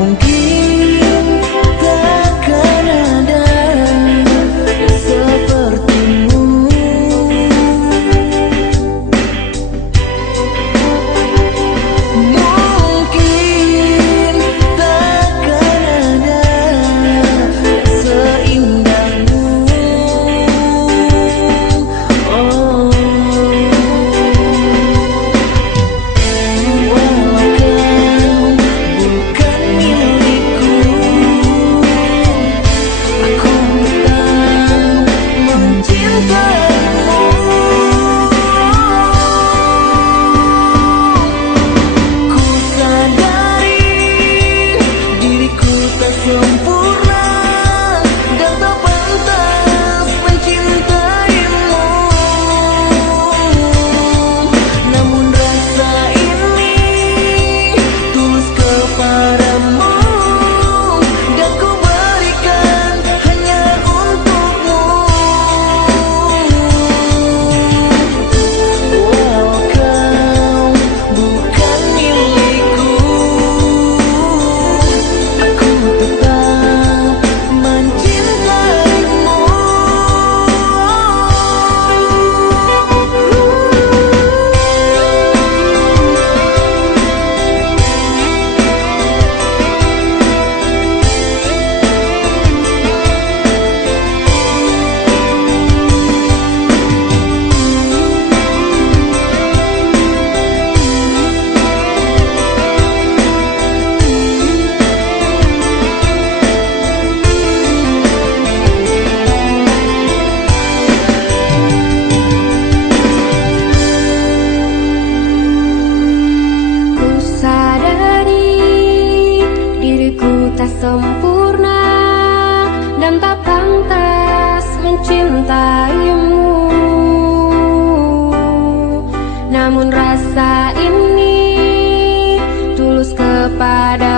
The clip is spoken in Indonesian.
Mungkin takkan ada sepertimu. Mungkin takkan ada seindahmu. Oh, walau kau bukan milikku, aku tetap mencintaimu. Ku sadari diriku tak sempurna dan tak pantas mencintaimu. Namun rasa ini tulus kepadamu dan ku berikan hanya untukmu. Walau kau bukan milikku, aku tetap mencintaimu. Ku sadari diriku tak sempurna dan tak pantas mencintaimu. Namun rasa ini tulus kepada